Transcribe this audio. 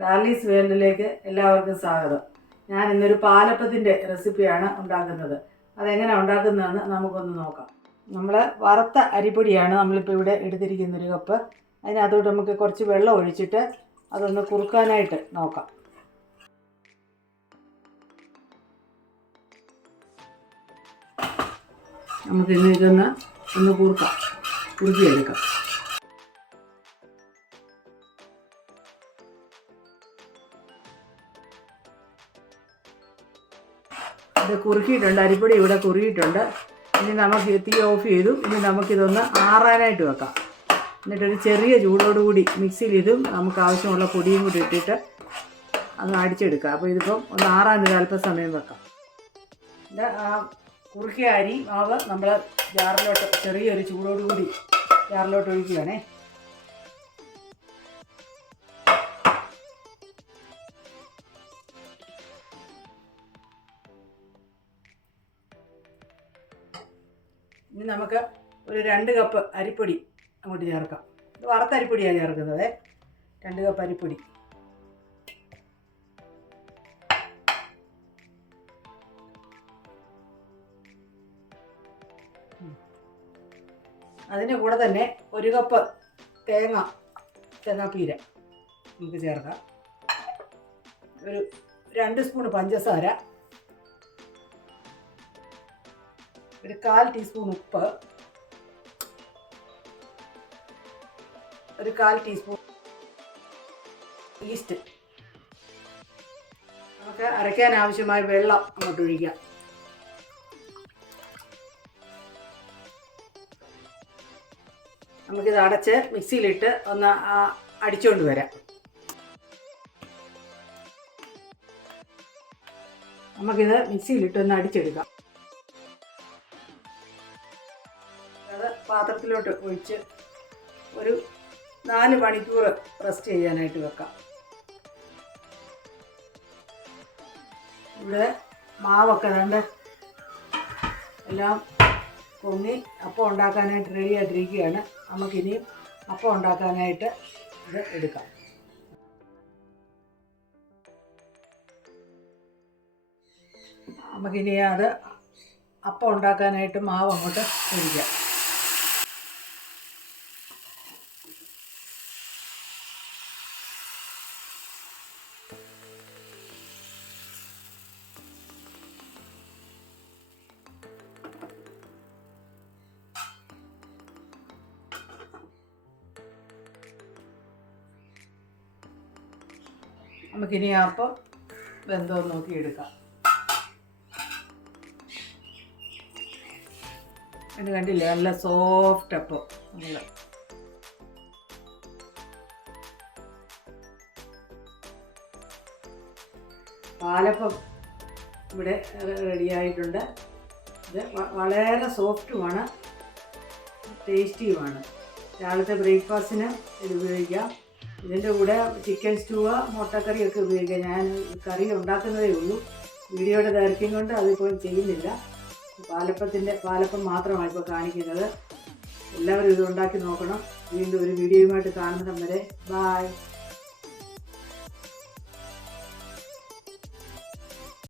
ഡാർലീസ് വേൾഡിലേക്ക് എല്ലാവർക്കും സ്വാഗതം. ഞാൻ ഇന്നൊരു പാലപ്പത്തിൻ്റെ റെസിപ്പിയാണ് ഉണ്ടാക്കുന്നത്. അതെങ്ങനെ ഉണ്ടാക്കുന്നതെന്ന് നമുക്കൊന്ന് നോക്കാം. നമ്മൾ വറുത്ത അരിപ്പൊടിയാണ് നമ്മളിപ്പോൾ ഇവിടെ എടുത്തിരിക്കുന്നൊരു കപ്പ്. അതിനകത്തോട്ട് നമുക്ക് കുറച്ച് വെള്ളം ഒഴിച്ചിട്ട് അതൊന്ന് കുറുക്കാനായിട്ട് നോക്കാം. നമുക്കിന്ന് ഒന്ന് കുറുക്കിയെടുക്കാം. ഇത് കുറുക്കിയിട്ടുണ്ട്, അരിപ്പൊടി ഇവിടെ കുറുകിയിട്ടുണ്ട്. ഇനി നമുക്ക് തീ ഓഫ് ചെയ്തു. ഇനി നമുക്കിതൊന്ന് ആറാനായിട്ട് വെക്കാം. എന്നിട്ടൊരു ചെറിയ ചൂടോടുകൂടി മിക്സിയിൽ ഇതും നമുക്ക് ആവശ്യമുള്ള പൊടിയും കൂടി ഇട്ടിട്ട് അങ്ങ് അടിച്ചെടുക്കാം. അപ്പോൾ ഇതിപ്പം ഒന്ന് ആറാൻ അല്പസമയം വെക്കാം. ഇത് കുറുക്കിയ അരി മാവ് നമ്മൾ ജാറിലോട്ട് ചെറിയൊരു ചൂടോടുകൂടി ജാറിലോട്ട് ഒഴിക്കുകയാണേ. ഇനി നമുക്ക് ഒരു 2 കപ്പ് അരിപ്പൊടി അങ്ങോട്ട് ചേർക്കാം. ഇത് വറുത്ത അരിപ്പൊടിയാണ് ചേർക്കുന്നത്. 2 കപ്പ് അരിപ്പൊടി. അതിൻ്റെ കൂടെ തന്നെ 1 കപ്പ് തേങ്ങാപ്പീര നമുക്ക് ചേർക്കാം. ഒരു 2 സ്പൂൺ പഞ്ചസാര, ഒരു 1/4 ടീസ്പൂൺ ഉപ്പ്, ഒരു 1/4 ടീസ്പൂൺ ഈസ്റ്റ്. നമുക്ക് അരയ്ക്കാൻ ആവശ്യമായ വെള്ളം അങ്ങോട്ട് ഒഴിക്കാം. നമുക്കിത് അടച്ച് മിക്സിയിലിട്ട് ഒന്ന് അടിച്ചുകൊണ്ട് വരാം. നമുക്കിത് മിക്സിയിലിട്ട് ഒന്ന് അടിച്ചെടുക്കാം. അത് പാത്രത്തിലോട്ട് ഒഴിച്ച് ഒരു 4 മണിക്കൂർ റെസ്റ്റ് ചെയ്യാനായിട്ട് വെക്കാം. ഇവിടെ മാവൊക്കെ കണ്ട് എല്ലാം പൊങ്ങി അപ്പം ഉണ്ടാക്കാനായിട്ട് റെഡി ആയിട്ടിരിക്കുകയാണ്. നമുക്കിനിയും അപ്പം ഉണ്ടാക്കാനായിട്ട് ഇത് എടുക്കാം. നമുക്കിനി അത് അപ്പം ഉണ്ടാക്കാനായിട്ട് മാവ് അങ്ങോട്ട് ഒഴിക്കാം. നമുക്കിനി അപ്പം വെന്തോ നോക്കി എടുക്കാം. ഇത് കണ്ടില്ലേ, നല്ല സോഫ്റ്റ് അപ്പം. നല്ല പാലപ്പം ഇവിടെ റെഡിയായിട്ടുണ്ട്. ഇത് വളരെ സോഫ്റ്റുമാണ്, ടേസ്റ്റിയുമാണ്. രാവിലത്തെ ബ്രേക്ക്ഫാസ്റ്റിന് ഇത് ഉപയോഗിക്കാം. ഇതിൻ്റെ കൂടെ ചിക്കൻ സ്റ്റൂവോ മുട്ടക്കറിയൊക്കെ ഉപയോഗിക്കാം. ഞാൻ കറി ഉണ്ടാക്കുന്നതേ ഉള്ളൂ. വീഡിയോയുടെ ദൈർഘ്യം കൊണ്ട് അതിപ്പോൾ ചെയ്യുന്നില്ല. പാലപ്പം മാത്രമാണ് ഇപ്പോൾ കാണിക്കുന്നത്. എല്ലാവരും ഇത് ഉണ്ടാക്കി നോക്കണം. വീണ്ടും ഒരു വീഡിയോയുമായിട്ട് കാണുന്നിടം വരെ ബായ്.